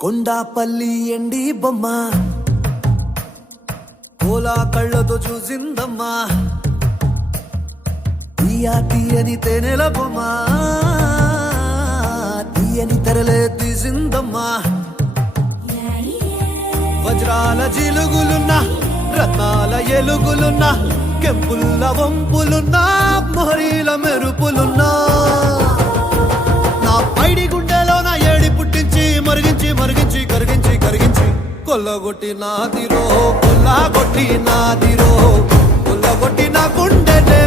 కొండాపల్లి ఎండి బొమ్మ కోలా కళ్ళతో చూసిందమ్మా తీయని తేనెల బొమ్మ తీయని తెరలే తీసిందమ్మా వజ్రాల జిలుగులున్నా రత్నాల ఎలుగులున్నా కెంపుల్ల వంపులున్నా మొహరీల మెరుపులున్నా నా పైడి గుండెలో నా ఏడి పుట్టించి మరిగించి మరిగించి కరిగించి కరిగించి కొల్లగొట్టి నాదిరో కొల్లగొట్టి నాదిరో కొల్లగొట్టి నా గుండెనే